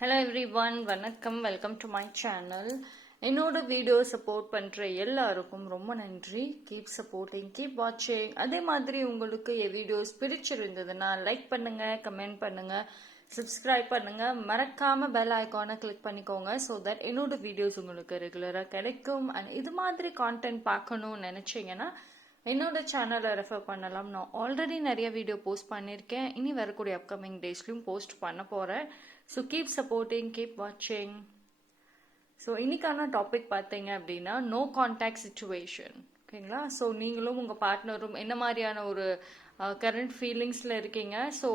Hello everyone, வணக்கம். Welcome to my channel. என்னோட video support பண்ணுற எல்லாருக்கும் ரொம்ப நன்றி. கீப் சப்போர்ட்டிங், கீப் வாட்சிங். அதே மாதிரி உங்களுக்கு என் வீடியோஸ் பிடிச்சிருந்ததுன்னா லைக் பண்ணுங்க, கமெண்ட் பண்ணுங்க, சப்ஸ்கிரைப் பண்ணுங்க. மறக்காம பெல் ஐக்கானை கிளிக் பண்ணிக்கோங்க. ஸோ தட் என்னோட வீடியோஸ் உங்களுக்கு ரெகுலராக கிடைக்கும். அண்ட் இது மாதிரி கான்டென்ட் பார்க்கணும்னு நினச்சிங்கன்னா என்னோட சேனலை ரெஃபர் பண்ணலாம். நான் ஆல்ரெடி நிறைய வீடியோ போஸ்ட் பண்ணியிருக்கேன். இனி வரக்கூடிய அப்கமிங் டேஸ்லையும் போஸ்ட் பண்ண போகிறேன். ஸோ கீப் சப்போர்ட்டிங், கீப் வாட்சிங். ஸோ இன்னைக்கான டாபிக் பார்த்தீங்க அப்படின்னா நோ கான்டாக்ட் சிச்சுவேஷன். ஓகேங்களா? ஸோ நீங்களும் உங்கள் பார்ட்னரும் என்ன மாதிரியான ஒரு கரண்ட் ஃபீலிங்ஸில் இருக்கீங்க. ஸோ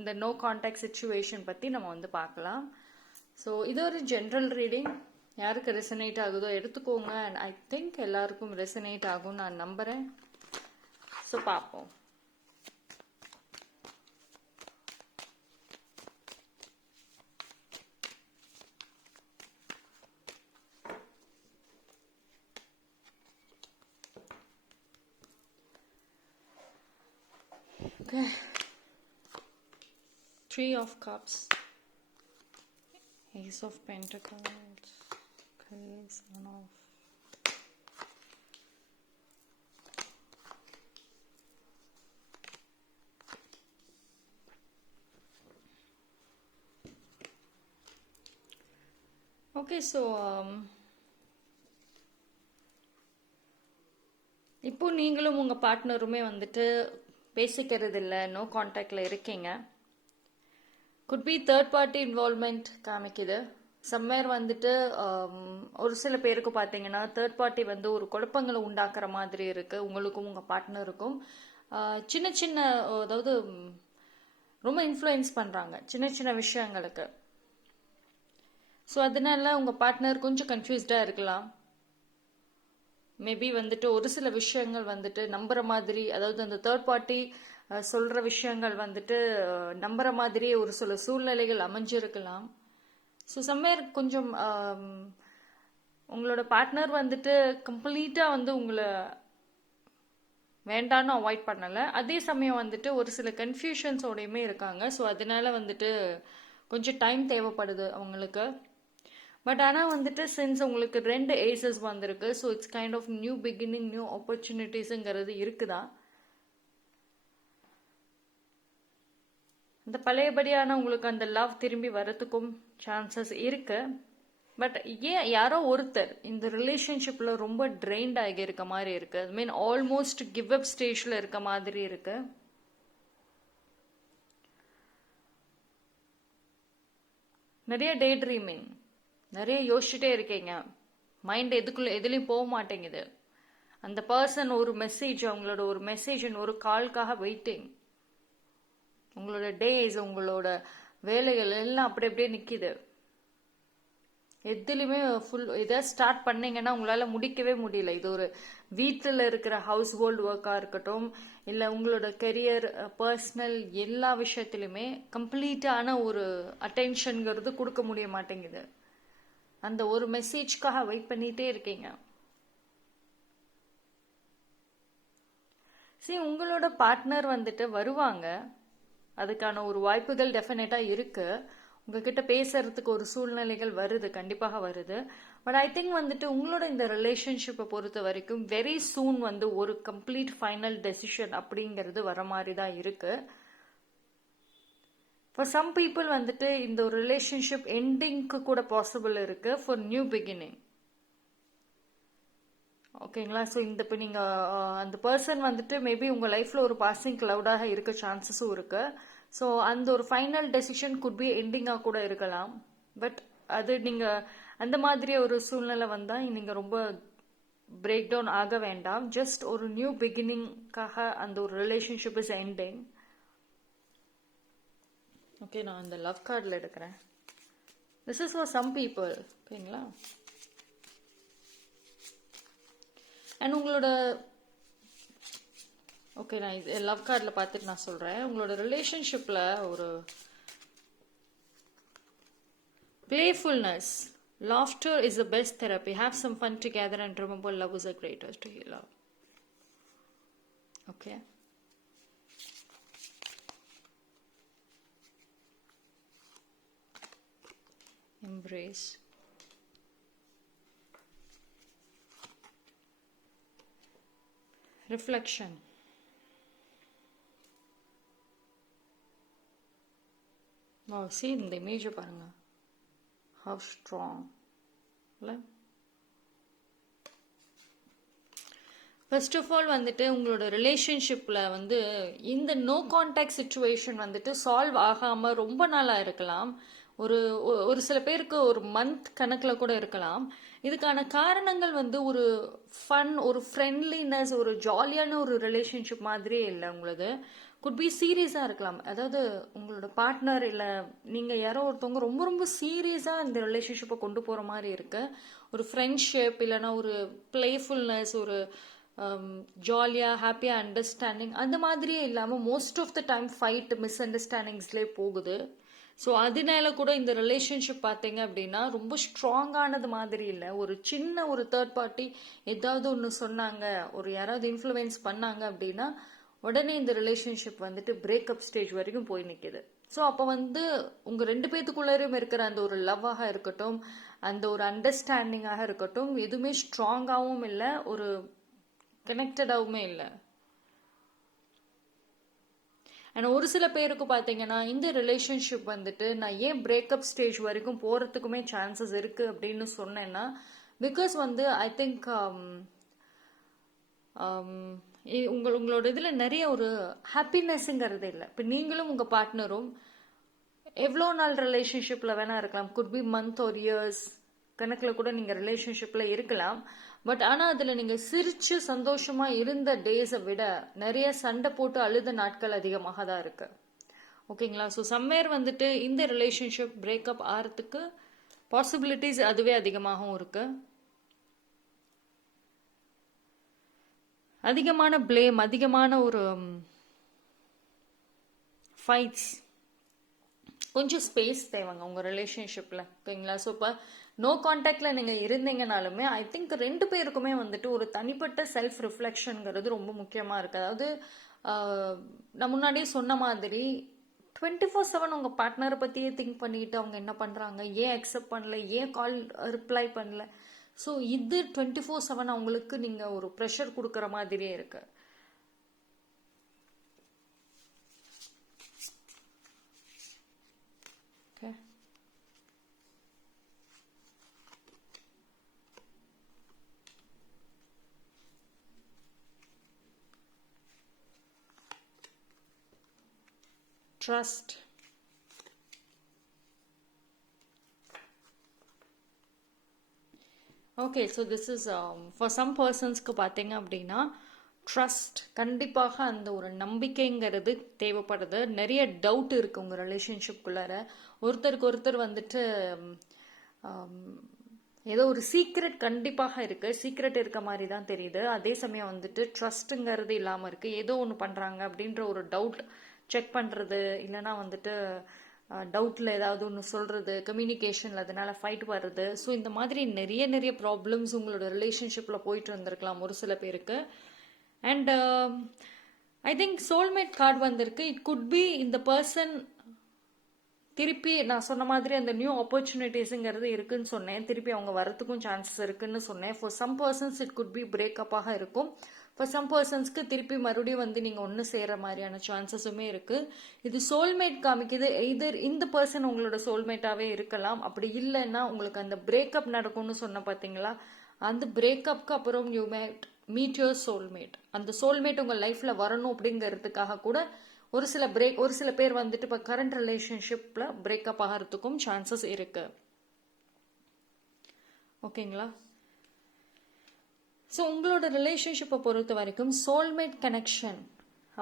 இந்த நோ கான்டாக்ட் சிச்சுவேஷன் பற்றி நம்ம வந்து பார்க்கலாம். ஸோ இது ஒரு ஜென்ரல் ரீடிங். யாருக்கு ரெசனேட் ஆகுதோ எடுத்துக்கோங்க. அண்ட் ஐ திங்க் எல்லாருக்கும் ரெசனேட் ஆகும்னு நான் நம்புகிறேன். ஸோ பார்ப்போம். Okay. 3 of Cups, Ace of Pentacles, okay, Son of okay. So இப்போ நீங்களும் உங்க பார்ட்னருமே வந்துட்டு பேசிக்கிறது இல்லை, நோ கான்டாக்ட்ல இருக்கீங்க. Could be third party involvement காமிக்குது. சம்வேர் வந்துட்டு ஒரு சில பேருக்கு பார்த்தீங்கன்னா தேர்ட் பார்ட்டி வந்து ஒரு குழப்பங்களை உண்டாக்குற மாதிரி இருக்கு உங்களுக்கும் உங்க பார்ட்னருக்கும். சின்ன சின்ன, அதாவது ரொம்ப இன்ஃப்ளூயன்ஸ் பண்றாங்க சின்ன சின்ன விஷயங்களுக்கு. ஸோ அதனால உங்க பார்ட்னர் கொஞ்சம் கன்ஃபியூஸ்டா இருக்கலாம். மேபி வந்துட்டு ஒரு சில விஷயங்கள் வந்துட்டு நம்புற மாதிரி, அதாவது அந்த தேர்ட் பார்ட்டி சொல்ற விஷயங்கள் வந்துட்டு நம்புற மாதிரியே ஒரு சில சூழ்நிலைகள் அமைஞ்சிருக்கலாம். ஸோ சம்வேர் கொஞ்சம் உங்களோட பார்ட்னர் வந்துட்டு கம்ப்ளீட்டா வந்து உங்களை வேண்டான்னு அவாய்ட் பண்ணல. அதே சமயம் வந்துட்டு ஒரு சில கன்ஃபியூஷன்ஸோடையுமே இருக்காங்க. ஸோ அதனால வந்துட்டு கொஞ்சம் டைம் தேவைப்படுது அவங்களுக்கு. பட் ஆனால் வந்துட்டு சின்ஸ் உங்களுக்கு 2 ஏசஸ் வந்திருக்கு, so it's kind of new beginning, new ஆப்பர்ச்சுனிட்டிஸுங்கிறது இருக்குதா. இந்த பழையபடியான உங்களுக்கு அந்த லவ் திரும்பி வரத்துக்கும் சான்சஸ் இருக்கு. பட் ஏன் யாரோ ஒருத்தர் இந்த ரிலேஷன்ஷிப்ல ரொம்ப ட்ரெயின்ட் ஆகி இருக்க மாதிரி இருக்கு. ஐ மீன் ஆல்மோஸ்ட் கிவ் அப் ஸ்டேஜ்ல இருக்க மாதிரி இருக்கு. நிறைய டே ட்ரீமிங், நிறைய யோசிச்சுட்டே இருக்கீங்க. மைண்ட் எதுலையும் போக மாட்டேங்குது. அந்த பர்சன் ஒரு மெசேஜ், அவங்களோட ஒரு மெசேஜ், ஒரு கால்காக வெயிட்டிங். உங்களோட டேஸ், உங்களோட வேலைகள் எல்லாம் அப்படி அப்படியே நிக்குது. எதுலையுமே ஃபுல் இதை ஸ்டார்ட் பண்ணீங்கன்னா உங்களால முடிக்கவே முடியல. இது ஒரு வீட்டில் இருக்கிற ஹவுஸ் ஹோல்டு ஒர்க்கா இருக்கட்டும், இல்லை உங்களோட கெரியர், பர்சனல், எல்லா விஷயத்திலுமே கம்ப்ளீட்டான ஒரு அட்டென்ஷன்ங்கிறது கொடுக்க முடிய மாட்டேங்குது. அந்த ஒரு மெசேஜ்க்காக வெயிட் பண்ணிட்டே இருக்கீங்க. சரி, உங்களோட பார்ட்னர் வந்துட்டு வருவாங்க. அதுக்கான ஒரு வாய்ப்புகள் டெஃபினட்டா இருக்கு. உங்ககிட்ட பேசுறதுக்கு ஒரு சூழ்நிலைகள் வருது, கண்டிப்பாக வருது. பட் ஐ திங்க் வந்துட்டு உங்களோட இந்த ரிலேஷன்ஷிப்பை பொறுத்த வரைக்கும் வெரி சூன் வந்து ஒரு கம்ப்ளீட் ஃபைனல் டெசிஷன் அப்படிங்கிறது வர மாதிரி தான் இருக்கு. ஃபார் சம் பீப்புள் வந்துட்டு இந்த ஒரு ரிலேஷன்ஷிப் எண்டிங்க்கு கூட பாசிபிள் இருக்கு ஃபார் நியூ பிகினிங். ஓகேங்களா? ஸோ இந்த இப்போ நீங்கள் அந்த பர்சன் வந்துட்டு மேபி உங்கள் லைஃப்பில் ஒரு பாசிங் கிளவுடாக இருக்க சான்சஸும் இருக்கு. ஸோ அந்த ஒரு ஃபைனல் டெசிஷன் குட் பி எண்டிங்காக கூட இருக்கலாம். பட் அது நீங்கள் அந்த மாதிரி ஒரு சூழ்நிலை வந்தால் நீங்கள் ரொம்ப பிரேக் டவுன் ஆக வேண்டாம். ஜஸ்ட் ஒரு நியூ பிகினிங்காக அந்த ஒரு ரிலேஷன்ஷிப் இஸ் எண்டிங். ஓகே, நான் இந்த லவ் கார்டில் எடுக்கிறேன். This is for some people. ஓகேங்களா? அண்ட் உங்களோட ஓகே, நான் இது லவ் கார்டில் பார்த்துட்டு நான் சொல்கிறேன். உங்களோட ரிலேஷன்ஷிப்பில் ஒரு playfulness, laughter is the best therapy. Have some fun together and remember love is the greatest healer. Okay. embrace, reflection. Wow, see இந்த இமேஜ் பாருங்க, how strong இல்ல. ஃபர்ஸ்ட் ஆஃப் ஆல் வந்துட்டு உங்களோட ரிலேஷன்ஷிப்பில் வந்து இந்த நோ கான்டாக்ட் சுச்சுவேஷன் வந்துட்டு solve ஆகாமல் ரொம்ப நாளாக இருக்கலாம். ஒரு சில பேருக்கு ஒரு மந்த் கணக்கில் கூட இருக்கலாம். இதுக்கான காரணங்கள் வந்து ஒரு ஃபன், ஒரு ஃப்ரெண்ட்லினஸ், ஒரு ஜாலியான ஒரு ரிலேஷன்ஷிப் மாதிரியே இல்லை. உங்களது குட் பி சீரியஸாக இருக்கலாம். அதாவது உங்களோட பார்ட்னர் இல்லை நீங்கள் யாரோ ஒருத்தவங்க ரொம்ப ரொம்ப சீரியஸாக இந்த ரிலேஷன்ஷிப்பை கொண்டு போகிற மாதிரி இருக்கு. ஒரு ஃப்ரெண்ட்ஷிப் இல்லைன்னா ஒரு பிளேஃபுல்னஸ், ஒரு ஜாலியாக ஹாப்பியாக அண்டர்ஸ்டாண்டிங் அந்த மாதிரியே இல்லாமல் most of the time fight, miss அண்டர்ஸ்டாண்டிங்ஸ்லேயே போகுது. ஸோ அதனால கூட இந்த ரிலேஷன்ஷிப் பார்த்தீங்க அப்படின்னா ரொம்ப ஸ்ட்ராங்கானது மாதிரி இல்லை. ஒரு சின்ன ஒரு தேர்ட் பார்ட்டி ஏதாவது ஒன்று சொன்னாங்க, ஒரு யாராவது இன்ஃப்ளூயன்ஸ் பண்ணாங்க அப்படின்னா உடனே இந்த ரிலேஷன்ஷிப் வந்துட்டு பிரேக்கப் ஸ்டேஜ் வரைக்கும் போய் நிற்கிது. ஸோ அப்போ வந்து உங்கள் ரெண்டு பேத்துக்குள்ளேயும் இருக்கிற அந்த ஒரு லவ்வாக இருக்கட்டும், அந்த ஒரு அண்டர்ஸ்டாண்டிங்காக இருக்கட்டும், எதுவுமே ஸ்ட்ராங்காகவும் இல்லை, ஒரு கனெக்டடாகவுமே இல்லை. அண்ட் ஒரு சில பேருக்கு பார்த்தீங்கன்னா இந்த ரிலேஷன்ஷிப் வந்துட்டு நான் ஏன் பிரேக்கப் ஸ்டேஜ் வரைக்கும் போகிறதுக்குமே சான்சஸ் இருக்குது அப்படின்னு சொன்னேன்னா, பிகாஸ் வந்து ஐ திங்க் உங்களோட இதில் நிறைய ஒரு ஹாப்பினஸ்ங்கிறது இல்லை. இப்போ நீங்களும் உங்கள் பார்ட்னரும் எவ்வளோ நாள் ரிலேஷன்ஷிப்பில் வேணா இருக்கலாம், குட் பி மந்த் ஒரு இயர்ஸ் கணக்கில் கூட நீங்கள் ரிலேஷன்ஷிப்பில் இருக்கலாம். பட் ஆனால் அதில் நீங்கள் சிரித்து சந்தோஷமாக இருந்த டேஸை விட நிறைய சண்டை போட்டு அழுத நாட்கள் அதிகமாக தான் இருக்கு. ஓகேங்களா? ஸோ சம்வேர் வந்துட்டு இந்த ரிலேஷன்ஷிப் பிரேக்கப் ஆகிறதுக்கு பாசிபிலிட்டிஸ் அதுவே அதிகமாகவும் இருக்கு. அதிகமான பிளேம், அதிகமான ஒரு ஃபைட்ஸ், கொஞ்சம் ஸ்பேஸ் தேவைங்க உங்கள் ரிலேஷன்ஷிப்பில். ஓகேங்களா? ஸோ இப்போ நோ கான்டாக்ட்ல நீங்கள் இருந்தீங்கனாலுமே ஐ திங்க் ரெண்டு பேருக்குமே வந்துட்டு ஒரு தனிப்பட்ட செல்ஃப் ரிஃப்ளெக்ஷனுங்கிறது ரொம்ப முக்கியமாக இருக்குது. அதாவது நான் முன்னாடியே சொன்ன மாதிரி 24/7 உங்கள் பார்ட்னரை பற்றியே திங்க் பண்ணிட்டு அவங்க என்ன பண்ணுறாங்க, ஏன் அக்செப்ட் பண்ணல, ஏன் கால் ரிப்ளை பண்ணல. ஸோ இது 24/7 அவங்களுக்கு நீங்கள் ஒரு ப்ரெஷர் கொடுக்குற மாதிரியே இருக்கு. Trust. Okay, so this is for some personsக்கு பார்த்தீங்க அப்படின்னா ட்ரஸ்ட் கண்டிப்பாக அந்த ஒரு நம்பிக்கைங்கிறது தேவைப்படுது. நிறைய டவுட் இருக்கு உங்கள் ரிலேஷன்ஷிப்குள்ளார. ஒருத்தருக்கு ஒருத்தர் வந்துட்டு ஏதோ ஒரு சீக்ரெட் கண்டிப்பாக இருக்கு, சீக்ரெட் இருக்க மாதிரி தான் தெரியுது. அதே சமயம் வந்துட்டு ட்ரஸ்ட்டுங்கிறது இல்லாமல் இருக்கு. ஏதோ ஒன்று பண்ணுறாங்க அப்படின்ற ஒரு டவுட் செக் பண்ணுறது, இல்லைனா வந்துட்டு டவுட்டில் ஏதாவது ஒன்று சொல்கிறது, கம்யூனிகேஷனில் அதனால ஃபைட் வர்றது. ஸோ இந்த மாதிரி நிறைய ப்ராப்ளம்ஸ் உங்களோட ரிலேஷன்ஷிப்பில் போயிட்டு வந்திருக்கலாம் ஒரு சில பேருக்கு. And I think soulmate card வந்திருக்கு. இட் குட் பி இந்த பர்சன் திருப்பி நான் சொன்ன மாதிரி அந்த நியூ ஆப்பர்ச்சுனிட்டிஸுங்கிறது இருக்குன்னு சொன்னேன். திருப்பி அவங்க வரத்துக்கும் சான்சஸ் இருக்குன்னு சொன்னேன். For some persons it could be பிரேக்கப்பாக இருக்கும். ஃபார் சம் பர்சன்ஸ்க்கு திருப்பி மறுபடியும் வந்து நீங்கள் ஒன்று சேர்கிற மாதிரியான சான்சஸுமே இருக்குது. இது சோல்மேட் காமிக்குது. எய்தர் இந்த பர்சன் உங்களோட சோல்மேட்டாகவே இருக்கலாம், அப்படி இல்லைன்னா உங்களுக்கு அந்த பிரேக்கப் நடக்கும்னு சொன்ன பார்த்தீங்களா, அந்த பிரேக்கப்க்கு அப்புறம் you met meet your soulmate. அந்த சோல்மேட் உங்கள் லைஃப்பில் வரணும் அப்படிங்கிறதுக்காக கூட ஒரு சில பேர் வந்துட்டு இப்போ கரண்ட் ரிலேஷன்ஷிப்பில் பிரேக்கப் ஆகிறதுக்கும் சான்சஸ் இருக்கு. ஓகேங்களா? ஸோ உங்களோட ரிலேஷன்ஷிப்பை பொறுத்த வரைக்கும் சோல்மேட் கனெக்ஷன்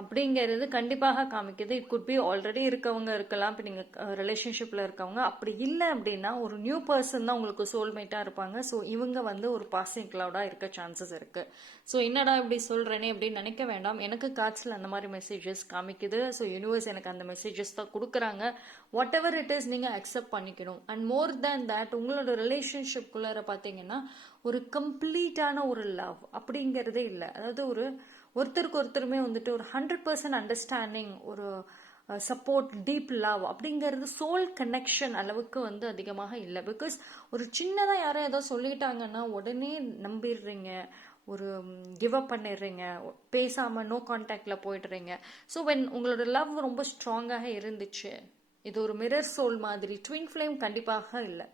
அப்படிங்கிறது கண்டிப்பாக காமிக்குது. இட் குட் பி ஆல்ரெடி இருக்கவங்க இருக்கலாம், இப்போ நீங்கள் ரிலேஷன்ஷிப்பில் இருக்கவங்க. அப்படி இல்லை அப்படின்னா ஒரு நியூ பர்சன் தான் உங்களுக்கு சோல்மேட்டாக இருப்பாங்க. ஸோ இவங்க வந்து ஒரு பாசிங் கிளவுடாக இருக்க சான்சஸ் இருக்குது. ஸோ என்னடா இப்படி சொல்கிறேனே அப்படின்னு நினைக்க வேண்டாம். எனக்கு காட்சியில் அந்த மாதிரி மெசேஜஸ் காமிக்குது. ஸோ யூனிவர்ஸ் எனக்கு அந்த மெசேஜஸ் தான் கொடுக்குறாங்க. வாட் எவர் இட் இஸ் நீங்கள் அக்செப்ட் பண்ணிக்கணும். அண்ட் மோர் தேன் தேட் உங்களோட ரிலேஷன்ஷிப்குள்ளார பார்த்தீங்கன்னா ஒரு கம்ப்ளீட்டான ஒரு லவ் அப்படிங்கிறதே இல்லை. அதாவது ஒருத்தருக்கு ஒருத்தருமே வந்துட்டு ஒரு 100% அண்டர்ஸ்டாண்டிங், ஒரு சப்போர்ட், டீப் லவ் அப்படிங்கிறது சோல் கனெக்ஷன் அளவுக்கு வந்து அதிகமாக இல்லை. பிகாஸ் ஒரு சின்னதாக யாரும் ஏதோ சொல்லிட்டாங்கன்னா உடனே நம்பிடுறீங்க, ஒரு கிவ் அப் பண்ணிடுறீங்க, பேசாமல் நோ கான்டாக்ட்ல போயிடுறீங்க. ஸோ வென் உங்களோட லவ் ரொம்ப ஸ்ட்ராங்காக இருந்துச்சு, இது ஒரு மிரர் சோல் மாதிரி, ட்வின் ஃப்ளேம் கண்டிப்பாக இல்லை.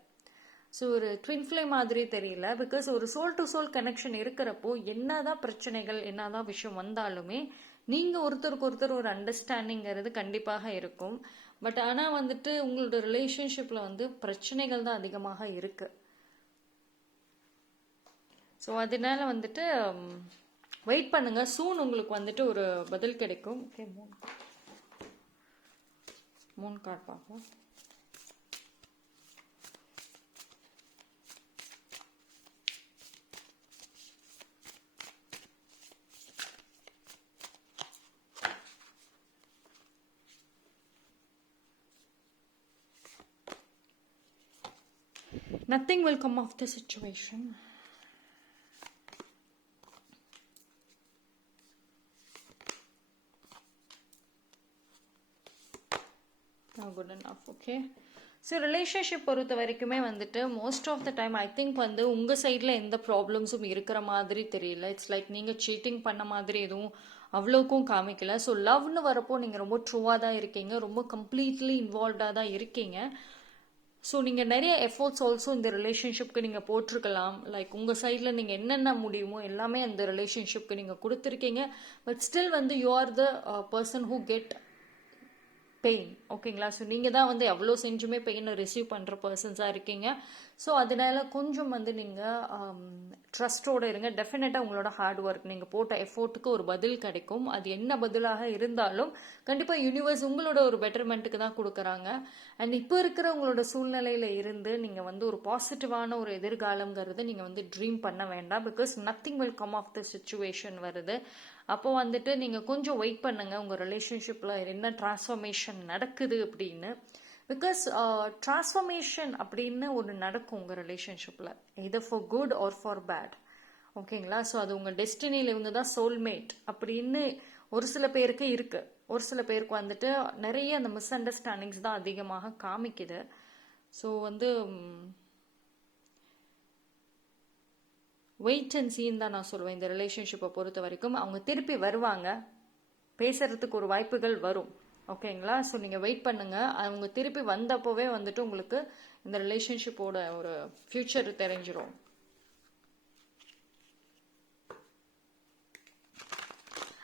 ஸோ ஒரு ட்வின் ஃப்ளேம் மாதிரி தெரியல. பிகாஸ் ஒரு சோல் டு சோல் கனெக்ஷன் இருக்கிறப்போ என்னதான் பிரச்சனைகள் என்னதான் விஷயம் வந்தாலுமே நீங்கள் ஒருத்தருக்கு ஒருத்தர் ஒரு அண்டர்ஸ்டாண்டிங்கிறது கண்டிப்பாக இருக்கும். பட் ஆனால் வந்துட்டு உங்களோட ரிலேஷன்ஷிப்பில் வந்து பிரச்சனைகள் தான் அதிகமாக இருக்கு. ஸோ அதனால வந்துட்டு வெயிட் பண்ணுங்க, சூன் உங்களுக்கு வந்துட்டு ஒரு பதில் கிடைக்கும். ஓகே, மூணு கார்டு பார்ப்போம். Nothing will come of the situation. Not good enough, okay. So relationship பொறுத்த வரைக்குமே வந்துட்டு most of the time I think வந்து உங்கள் சைடில் எந்த ப்ராப்ளம்ஸும் இருக்கிற மாதிரி தெரியல. இட்ஸ் லைக் நீங்கள் சீட்டிங் பண்ண மாதிரி எதுவும் அவ்வளோக்கும் காமிக்கல. ஸோ லவ்னு வரப்போ நீங்கள் ரொம்ப ட்ரூவாக தான் இருக்கீங்க, ரொம்ப கம்ப்ளீட்லி இன்வால்வ்டாக தான் இருக்கீங்க. ஸோ நீங்கள் நிறைய எஃபோர்ட்ஸ் ஆல்சோ இந்த ரிலேஷன்ஷிப்க்கு நீங்கள் போட்டிருக்கலாம். லைக் உங்கள் சைடில் நீங்கள் என்னென்ன முடியுமோ எல்லாமே அந்த ரிலேஷன்ஷிப்க்கு நீங்கள் கொடுத்துருக்கீங்க. பட் ஸ்டில் வந்து you are the person who get pain, ஓகேங்களா. ஸோ நீங்கள் தான் வந்து எவ்வளோ செஞ்சுமே பெயினை ரிசீவ் பண்ணுற பர்சன்ஸாக இருக்கீங்க. ஸோ அதனால கொஞ்சம் வந்து நீங்கள் ட்ரஸ்டோடு இருங்க. டெஃபினட்டாக உங்களோட ஹார்ட் ஒர்க், நீங்கள் போட்ட எஃபோர்ட்டுக்கு ஒரு பதில் கிடைக்கும். அது என்ன பதிலாக இருந்தாலும் கண்டிப்பாக யூனிவர்ஸ் உங்களோட ஒரு பெட்டர்மெண்ட்டுக்கு தான் கொடுக்குறாங்க. அண்ட் இப்போ இருக்கிற உங்களோட சூழ்நிலையில் இருந்து நீங்கள் வந்து ஒரு பாசிட்டிவான ஒரு எதிர்காலங்கிறது நீங்கள் வந்து ட்ரீம் பண்ண வேண்டாம். Because nothing will come of the situation வருது. அப்போ வந்துட்டு நீங்கள் கொஞ்சம் வெயிட் பண்ணுங்க, உங்கள் ரிலேஷன்ஷிப்பில் என்ன டிரான்ஸ்ஃபர்மேஷன் நடக்குது அப்படின்னு. பிகாஸ் டிரான்ஸ்ஃபர்மேஷன் அப்படின்னு ஒன்று நடக்கும் உங்கள் ரிலேஷன்ஷிப்பில், either for good or for bad, ஓகேங்களா. ஸோ அது உங்கள் டெஸ்டினியில் இவங்க தான் சோல்மேட் அப்படின்னு ஒரு சில பேருக்கு இருக்கு. ஒரு சில பேருக்கு வந்துட்டு நிறைய அந்த மிஸ் அண்டர்ஸ்டாண்டிங்ஸ் தான் அதிகமாக காமிக்குது. ஸோ வந்து வெயிட் அண்ட் சீன் தான் நான் சொல்லுவேன். இந்த ரிலேஷன்ஷிப்பை பொறுத்த வரைக்கும் அவங்க திருப்பி வருவாங்க, பேசுறதுக்கு ஒரு வாய்ப்புகள் வரும், ஓகேங்களா. ஸோ நீங்கள் வெயிட் பண்ணுங்க. அவங்க திருப்பி வந்தப்போவே வந்துட்டு உங்களுக்கு இந்த ரிலேஷன்ஷிப்போட ஒரு ஃபியூச்சர் தெரிஞ்சிடும்.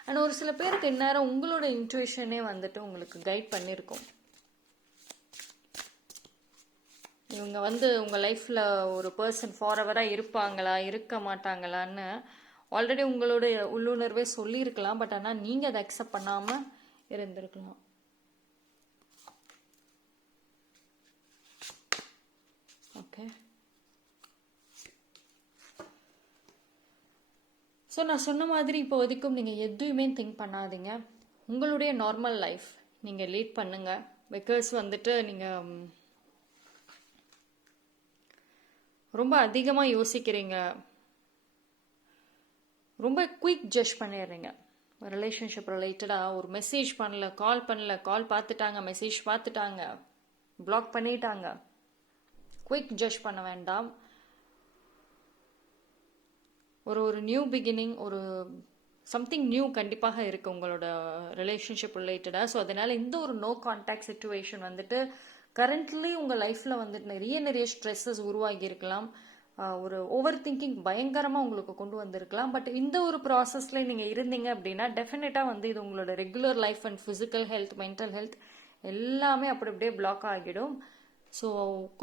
அண்ட் ஒரு சில பேருக்கு இந்நேரம் உங்களோட இன்ட்யூஷனே வந்துட்டு உங்களுக்கு கைட் பண்ணியிருக்கோம். இவங்க வந்து உங்கள் லைஃப்பில் ஒரு பர்சன் ஃபாரெவராக இருப்பாங்களா இருக்க மாட்டாங்களான்னு ஆல்ரெடி உங்களுடைய உள்ளுணர்வே சொல்லியிருக்கலாம். பட் ஆனால் நீங்கள் அதை அக்செப்ட் பண்ணாமல் இருந்திருக்கலாம். ஓகே, ஸோ நான் சொன்ன மாதிரி இப்போ வரைக்கும் நீங்கள் எதுவுமே திங்க் பண்ணாதீங்க. உங்களுடைய நார்மல் லைஃப் நீங்கள் லீட் பண்ணுங்க. பிகாஸ் வந்துட்டு நீங்கள் ரொம்ப அதிகமாக யோசிக்கிறீங்க, ரொம்ப குயிக் ஜட்ஜ் பண்ணிடுறீங்க. ரிலேஷன்ஷிப் ரிலேட்டடாக ஒரு மெசேஜ் பண்ணல, கால் பார்த்துட்டாங்க, மெசேஜ் பார்த்துட்டாங்க, பிளாக் பண்ணிட்டாங்க. குயிக் ஜட்ஜ் பண்ண வேண்டாம். ஒரு நியூ பிகினிங், ஒரு சம்திங் நியூ கண்டிப்பாக இருக்குது உங்களோட ரிலேஷன்ஷிப் ரிலேட்டடாக. ஸோ அதனால் இந்த ஒரு நோ கான்டாக்ட் சிச்சுவேஷன் வந்துட்டு கரண்ட்லி உங்கள் லைஃப்பில் வந்துட்டு நிறைய ஸ்ட்ரெஸ்ஸஸ் உருவாகி இருக்கலாம். ஒரு ஓவர் திங்கிங் பயங்கரமாக உங்களுக்கு கொண்டு வந்திருக்கலாம். பட் இந்த ஒரு ப்ராசஸில் நீங்கள் இருந்தீங்க அப்படின்னா டெஃபினட்டாக வந்து இது உங்களோட regular life and physical health, mental health எல்லாமே அப்படியே பிளாக் ஆகிடும். ஸோ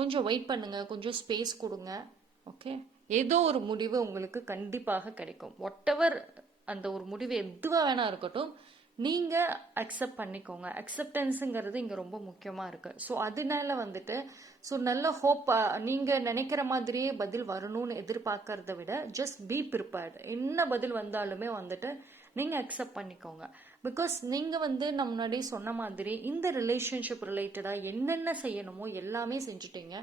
கொஞ்சம் வெயிட் பண்ணுங்கள், கொஞ்சம் ஸ்பேஸ் கொடுங்க. ஓகே, ஏதோ ஒரு முடிவு உங்களுக்கு கண்டிப்பாக கிடைக்கும். வாட்டெவர் அந்த ஒரு முடிவு எதுவாக வேணா இருக்கட்டும், நீங்கள் அக்செப்ட் பண்ணிக்கோங்க. அக்செப்டன்ஸுங்கிறது இங்கே ரொம்ப முக்கியமாக இருக்குது. ஸோ அதனால வந்துட்டு நல்ல ஹோப், நீங்கள் நினைக்கிற மாதிரியே பதில் வரணும்னு எதிர்பார்க்கறத விட ஜஸ்ட் பி ப்ரிப்பேர்டு. என்ன பதில் வந்தாலுமே வந்துட்டு நீங்கள் அக்செப்ட் பண்ணிக்கோங்க. பிகாஸ் நீங்கள் வந்து நான் முன்னாடி சொன்ன மாதிரி இந்த ரிலேஷன்ஷிப் ரிலேட்டடாக என்னென்ன செய்யணுமோ எல்லாமே செஞ்சுட்டீங்க,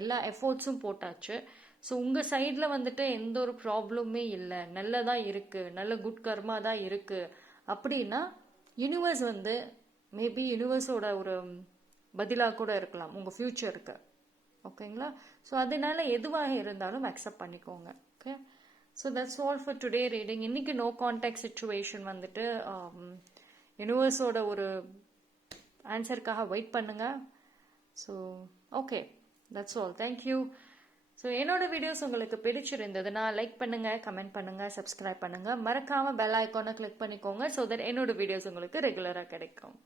எல்லா எஃபோர்ட்ஸும் போட்டாச்சு. ஸோ உங்கள் சைடில் வந்துட்டு எந்த ஒரு ப்ராப்ளமே இல்லை, நல்லதாக இருக்குது, நல்ல குட் கர்மா தான் இருக்குது அப்படின்னா யூனிவர்ஸ் வந்து மேபி யூனிவர்ஸோட ஒரு பதிலாக கூட இருக்கலாம் உங்கள் ஃப்யூச்சருக்கு. ஓகேங்களா? ஸோ அதனால எதுவாக இருந்தாலும் அக்செப்ட் பண்ணிக்கோங்க. Okay, so that's all for today reading. இன்னைக்கு நோ கான்டாக்ட் சுச்சுவேஷன் வந்துட்டு யூனிவர்ஸோட ஒரு ஆன்சருக்காக வெயிட் பண்ணுங்க. So okay, that's all. Thank you. So என்னோட வீடியோஸ் உங்களுக்கு பிடிச்சிருந்ததுன்னா லைக் பண்ணுங்க, கமெண்ட் பண்ணுங்க, சப்ஸ்கிரைப் பண்ணுங்க, மறக்காம பெல் ஐக்கானை கிளிக் பண்ணிக்கோங்க. ஸோ தட் என்னோட வீடியோஸ் உங்களுக்கு ரெகுலராக கிடைக்கும்.